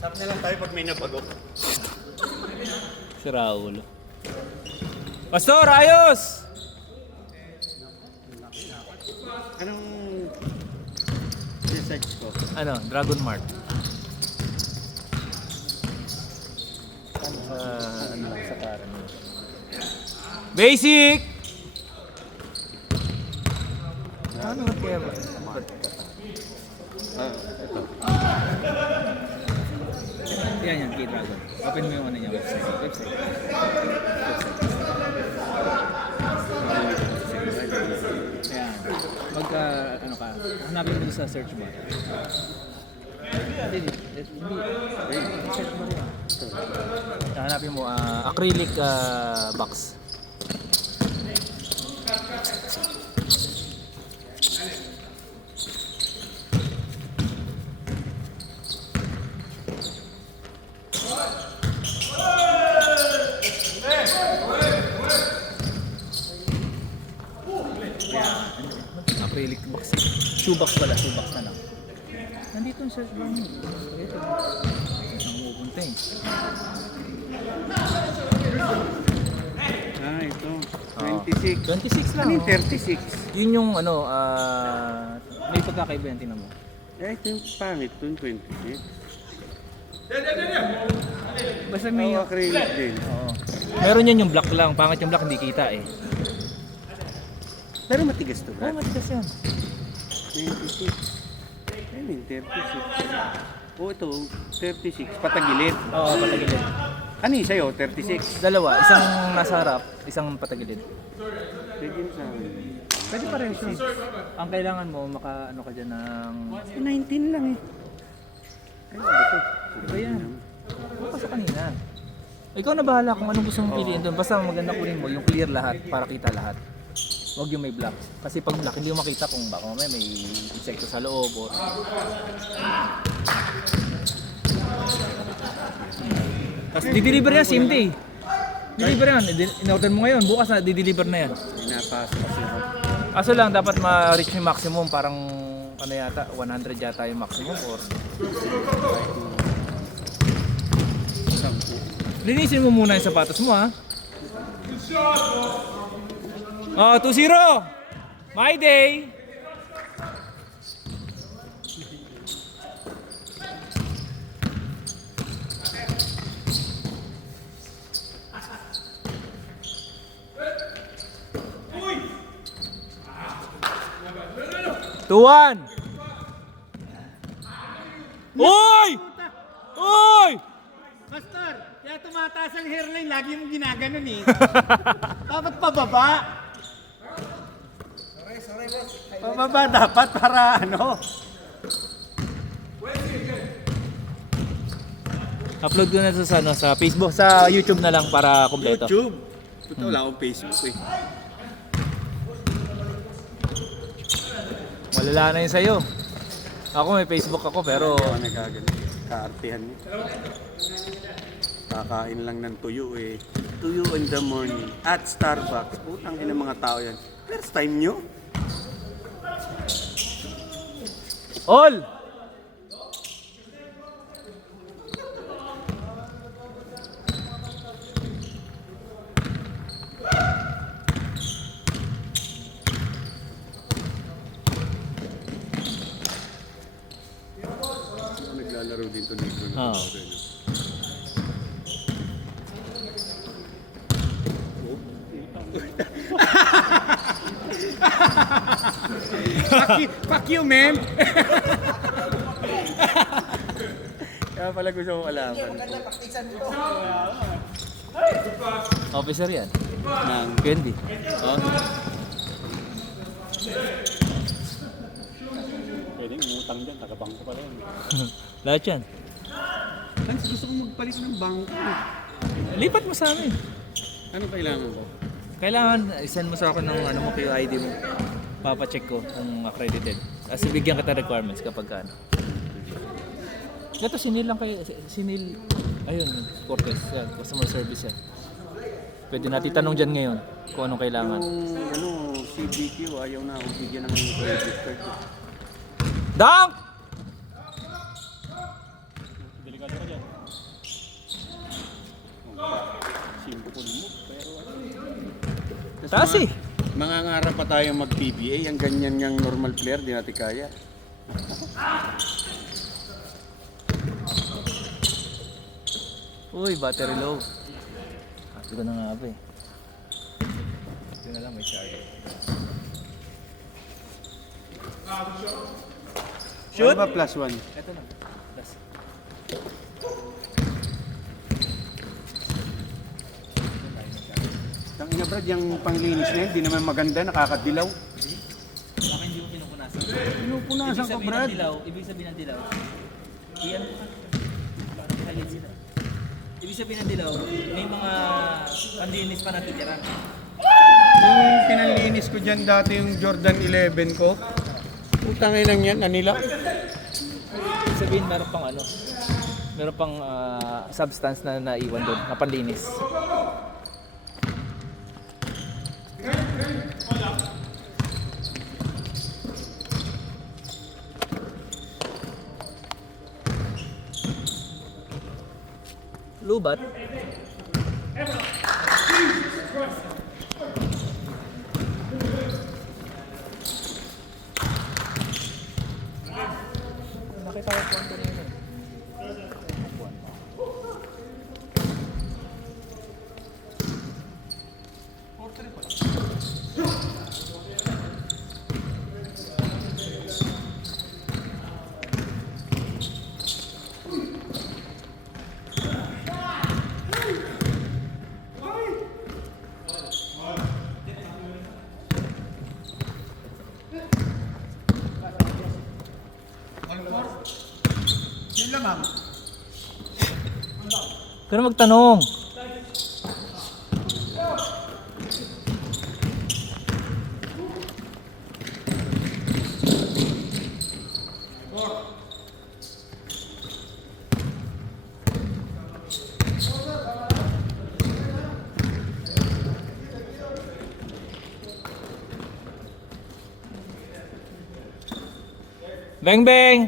Tap na lang tayo pag may nabago. Si Raul. Pastor, ayos! Anong research ko? Ano, Dragon Mart. Ano lang sa karan. Basic! Ano ba kaya ba? Ito. Yan, K-Dragon. Open mo yung ano niya, website. Ayan. Magka, ano ka, hanapin mo sa search bar. Hindi. Search bar yan. Hanapin mo, acrylic box. Acrylic box. Shoebox pala, shoebox na lang. Nandito yung search bar mo. Ito. Ang pupunta eh. Ito. 26. 26 lang. Ano yung oh. 36? Yun yung ano, may pagkakaiba yan, tingnan mo. Ito yung pangit. Ito yung 26. Basta may... May acrylic din. Oo. Meron yan yung black lang. Pangit yung black, hindi kita eh. Pero matigas to ba? Oo, matigas yan. 26. Ayun yung 36. Oh, ito. 36. Patagilid. Oo, patagilid. Ano yung sa'yo? 36. Dalawa, isang nasa harap, isang patagilid. Pwede na sa akin. Pwede pa rin siya. Ang kailangan mo, ano ka dyan ng... 19 lang eh. Ay, ito. Iba yan. Buka sa kanina. Ikaw na bahala kung anong gusto mong piliin doon. Basta maganda kunin mo yung clear lahat para kita lahat. Huwag yung may black. Kasi pag black, hindi mo makita kung baka may insekto sa loob o... Tapos di-deliver yan same day. Deliver yan. In-order mo ngayon. Bukas na di-deliver na yan. Pinapasok kasi ako. Aso lang, dapat ma-reach yung maximum. Parang ano yata, 100 yata yung maximum or... Linisin mo muna yung sapatos mo ha. Oh, 2-0! My day! Tuwan! Uy! Uy! Pastor, kaya tumataas ang hairline, lagi mong ginaganon eh. Dapat pababa. Sorry, boss. Pababa dapat para ano. Upload ko na sa ano, sa Facebook, sa YouTube na lang para kompleto. YouTube. Puta, wala akong Facebook eh. Malala na yun sa'yo. Ako may Facebook ako pero Hindi ako nagaganon. Kaartihan mo. Kakain lang ng tuyo eh. Tuyo in the morning at Starbucks. Putang ina mga tao yan. First time nyo? all! Naglalaro din to dito. Oo. Fuck you, man! Kaya pala gusto ko alaman. Officer yan. Nang, Candy. oh? Pwede umutang dyan, taga-bangko pala yun. Lahat yan. Hans, gusto ko magpalit ng bangko. Lipat mo sa amin. Ano kailangan ko? Kailangan send mo sa akin ng ano mo, QID mo. Papacheck ko kung accredited. Kasi bigyan kita requirements kapag ano. Ito, sinil lang kayo. Sinil. Ayun, Cortez. Yan, customer service yan. Pwede natin tanong dyan ngayon kung anong kailangan. Yung ano, CBQ, ayaw na akong bigyan ng credit card. Dunk! Delikado ka dyan. Simple mo. Pero ano. Taas eh. Mangangarap pa tayong mag-PBA. Ang ganyan niyang normal player, di natin kaya. Uy, battery low. Ito ko na nga ba eh. Ito na lang may charge. Shoot? Ano ba plus 1? Ito na. Plus. Tang ina Brad, yung panglinis na yun, di naman maganda, nakakadilaw. Baka hindi mo pinupunasan. Pinupunasan ka Brad. Ibig sabihin ng dilaw. Iyan ko ka. Parang halit sila. Ibig sabihin ng dilaw, may mga pandinis pa natitira. Yung pinanlinis ko dyan dati yung Jordan 11 ko. Putang ina lang yan, anila. Ibig sabihin meron pang ano, meron pang substance na naiwan doon, na panlinis. Lubat. Nakita ko po na yun. Yun lang ang. Pero magtanong. Bang bang.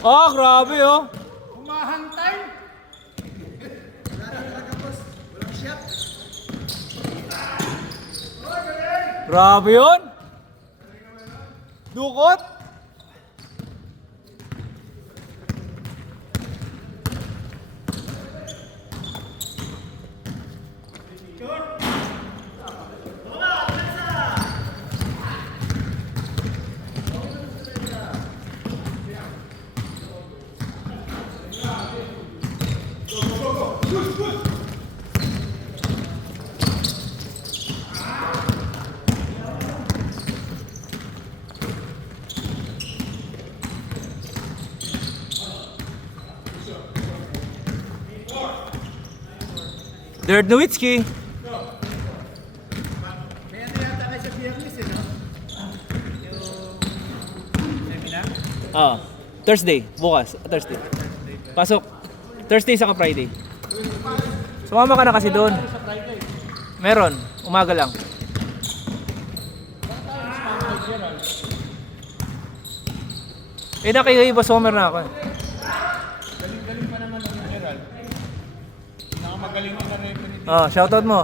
Oh, grabe oh. Humahantay! Grabe yun. Dukot. Dirk Nowitzki. May ano yata kayo sa Biyernes eh, no? Yung seminar? Thursday, bukas, Thursday. Pasok. Thursday saka Friday. Sumama ka na kasi doon. Meron, umaga lang. Nakikiba summer na ako. Galing-galing pa naman ng Gerald. Nakamagaling na referee. Shoutout mo.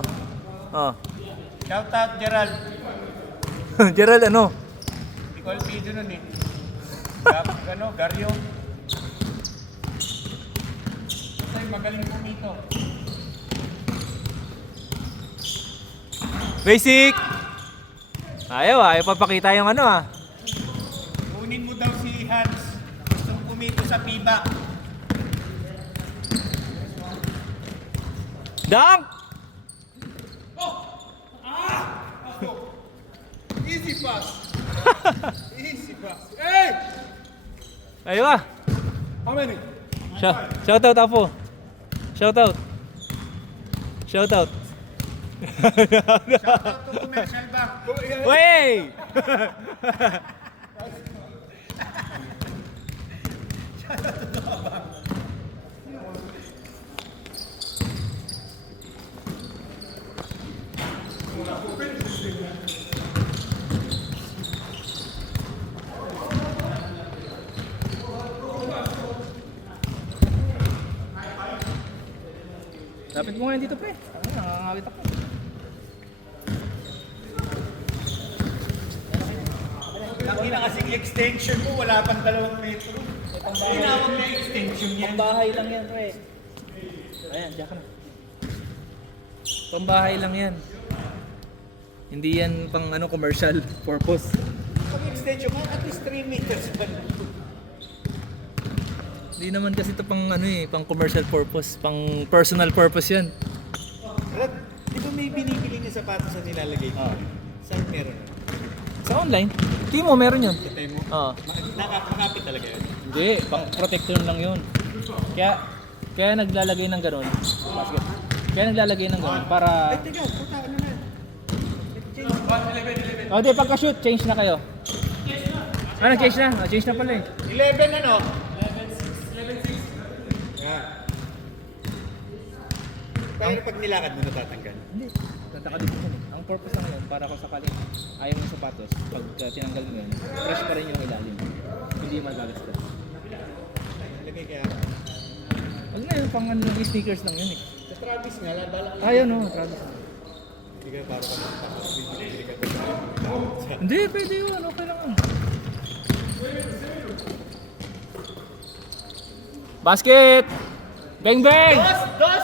Shout out Gerald. Gerald ano? Ikaw video nun eh. Garyo. Kasi magaling po nito. Basic! Ayaw papakita yung ano Kunin mo daw si Hans. Gustong kumito sa piba. Dunk! Easy pass. Easy pass. Hey! Ayaw How many? Shoutout Apo. Shoutout. Shout out to Commercial Bank. Wey! Lapit mo ngayon dito, pre. Ano, nangangawit ako. Laki na kasing extension mo, wala pang 2 metro. Tinawag na extension yan. Pambahay lang yan, pre. Ayan, diyan ka na. Pambahay lang yan. Hindi yan pang ano commercial purpose. Pag extension mo, at least 3 meters pa. Hindi naman kasi ito pang ano eh, pang commercial purpose, pang personal purpose yan. Alam, di ba may binibili na sapatos na nilalagay ko? Saan meron? Sa online, hindi mo meron yun. Katay mo? Oo. Makapit talaga yun. Hindi, pang protection lang yun. Kaya naglalagay ng ganun. Basket. Kaya naglalagay ng ganun para... Ay, teka, puta, ano na? Oh, di, pagka-shoot, change na kayo. Ah, nag-change na. Change na pala eh. 11 ano? 11.6. Yeah. Pero pag nilakad mo natatanggal. Hindi. Tataka din ko eh. Ang purpose lang yun, para kung sakaling ayaw mo ng sapatos, pag tinanggal mo yun, fresh pa rin yung ilalim. Hindi magagastos. Lagay kaya. Wag na yun, pang ano, sneakers lang yun eh. Sa Travis nga, bala. Ayun o, Travis. Hindi ka para ka bibili ka pa sa... Hindi, pwede yun. Okay lang yun. Basket! Bang bang! Dos!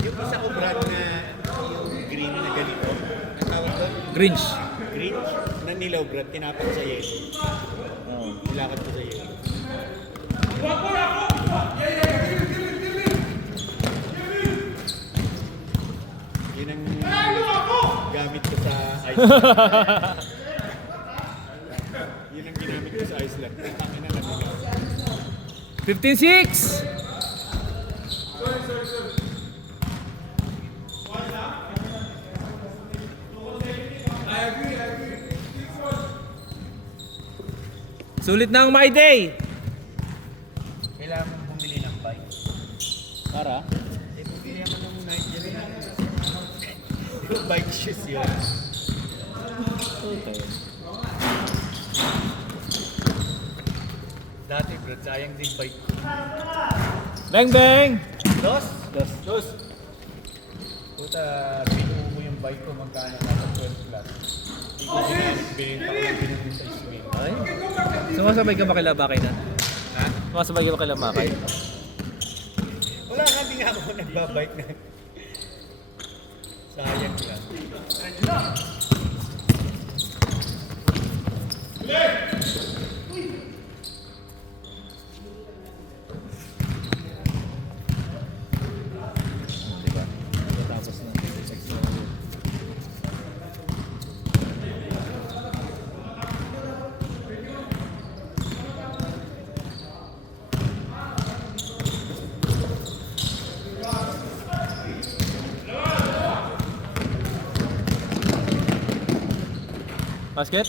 Yung isa ko brand na yung green na ganito, ang tawag doon, Grinch. green na nilaw brand, tinapat sa yelo. Oh. Nilakad ko sa yelo. Yun ang gamit ko sa Iceland. Yun ang ginamit ko sa Iceland. Tangin na nabigaw. 15-6! Sulit na ang my day! Kailangan mong bumili ng bike. Para? Eh, bumili ako ng Nigerian. Yung bike shoes yun. Okay. Dati bro, sayang din bike. Bang bang! Dos? Dos. Dos. Puta, binuo mo yung bike ko magkano nasa 12 plus. Hindi ko ginamit, binenta ko yung binuo sa Ismail. Ay. Sumasabay ka ba kay Labakay na? Ha? Sumasabay ka ba kay Labakay? Wala nga, di nga ako nagbabike na. Sayang lang. Diba? Tapos na. Sex na. Basket?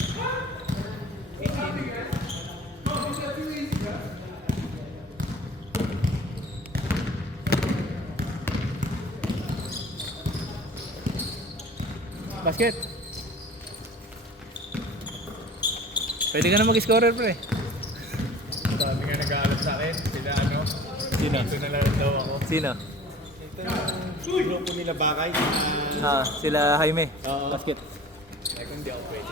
Basket? Pwede ka na mag-scorer, pre. Sabi nga nag-aalat sa akin, sila ano, Sino? ito na lang daw ako. Sino? Ito yung grupo nila Bakay. Sila Jaime. Oo. Basket. Ay, kung di ako pwede.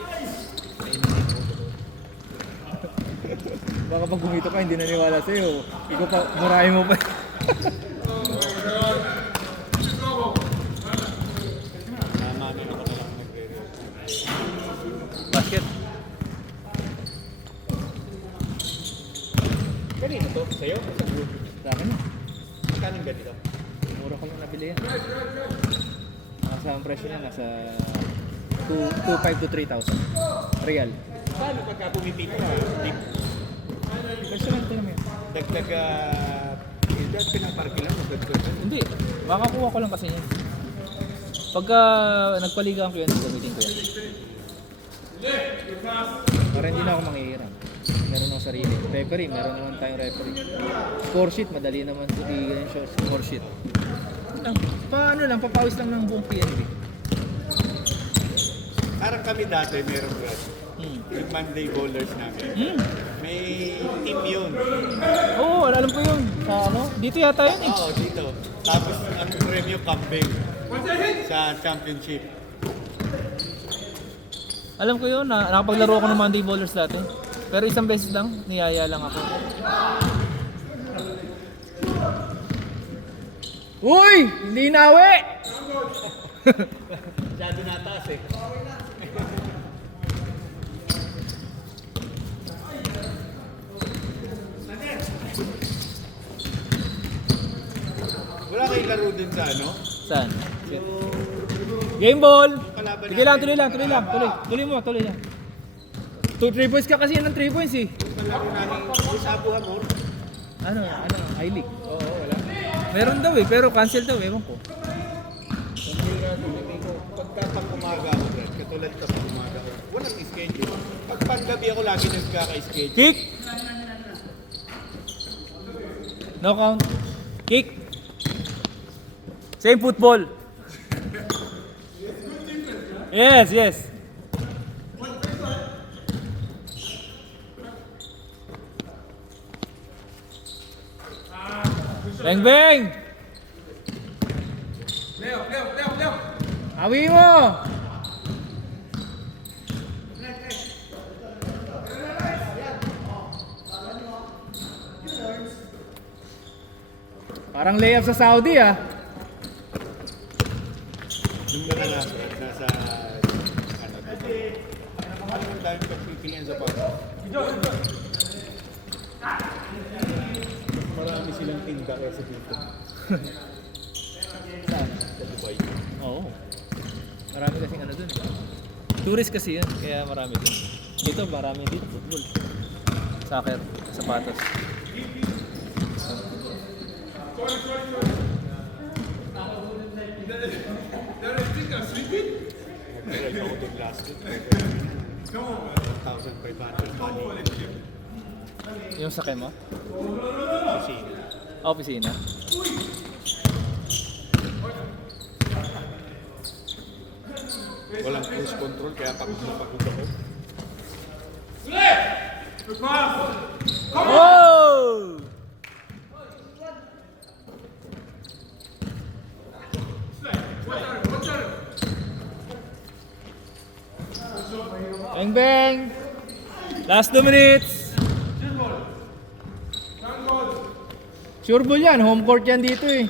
Baka pag gumito ka, hindi naniwala sa'yo. Ikaw pa, murahin mo pa. Tama na ako na lang nagre-review. Basket. Kanino to? Sa'yo? Sa group? Dami na. Magkano yung ganito? Mura ko lang nabili yan. Nasa ang presyo niya, nasa 2.5 to 3,000. Real. Paano pagka pumipito ka? Personal ko naman yan. Dagdag, dahil pinaparky lang, magdagdag. Hindi. Makakuha ko lang kasi yan. Pagka nagpaligaan ko yan, gamitin ko yan. Para hindi na ako manghihiram. Meron akong sarili. Referee, meron naman tayong referee. Score sheet, madali naman bigyan yung score sheet. Paano lang, papawis lang ng buong PNB. Parang kami dati, meron brad. yung Monday bowlers namin. May team yun. Oo, alam ko yun. Sa ano? Dito yata yun eh. Oo, dito. Tapos ang premyo kambing sa championship. Alam ko yun, nakapaglaro ako ng Monday Bowlers dati. Pero isang beses lang, niyaya lang ako. Uy! Hindi nawi! Masyado nataas eh. Wala kayong laro dun sa ano? Saan? Game ball! Kalaban Sige lang, natin. tuloy lang, tuloy lang. Tuloy mo, tuloy lang. 3 points ka kasi yan ng 3 points eh. Laro namin yung Sabu Hamor. Ano, I-League. Oo, wala. Meron daw eh, pero cancel daw, ewan ko. Hindi nga, sabi ko, pagka pag umaga ako, Brad, katulad ka pag umaga ako, walang schedule. Pag paggabi ako lagi nagkaka-schedule. Kick! No count. Kick! Same football. Yes, yes. Bang bang! Awi mo! Parang layup sa Saudi ah. Nung naranasan, nasa, ano, ano ang dami pagpipilian sa bata. Marami silang tinda kasi dito. Sa Dubai. Oo. Marami kasing ano dun. Tourist kasi yun, kaya marami dun. Dito, marami dito. Football. Soccer, sapatos. Nag-drive ako doon last week. 1,500 money. Yung sakay mo? Kasi, Opisina. walang cruise control, kaya pagod ako. Oh! Bang bang! Last 2 minutes! Sure ball yan, home court yan dito eh.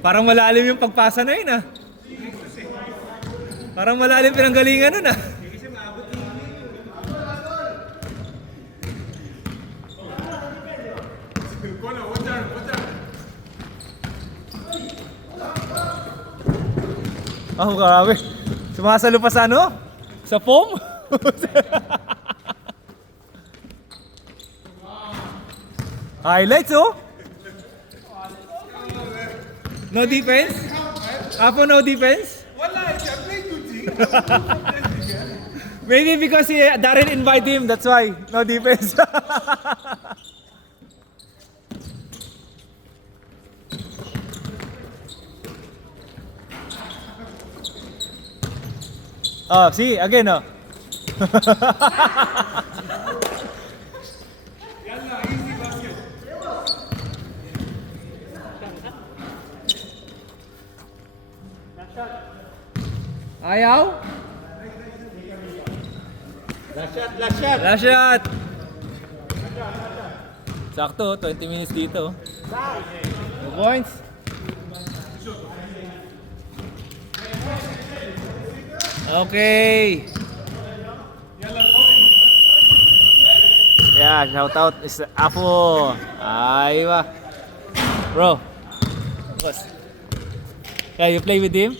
Parang malalim yung pagpasa na yun ah. Parang malalim pinanggalingan nun ah. Oh, grabe. Sumasalo pa sa ano? Sa foam? Highlights oh. No defense? Apo no defense? Wala, I play duty. Maybe because Darren invited him, that's why. No defense. Oh, see, again oh. Yalla, easy basket. Ayaw? Last shot, last shot! Last shot! Sakto, 20 minutes dito. 2 points. Okay. Yeah, shout out is Apo. Aywa. Bro. Boss. Yeah, you play with him?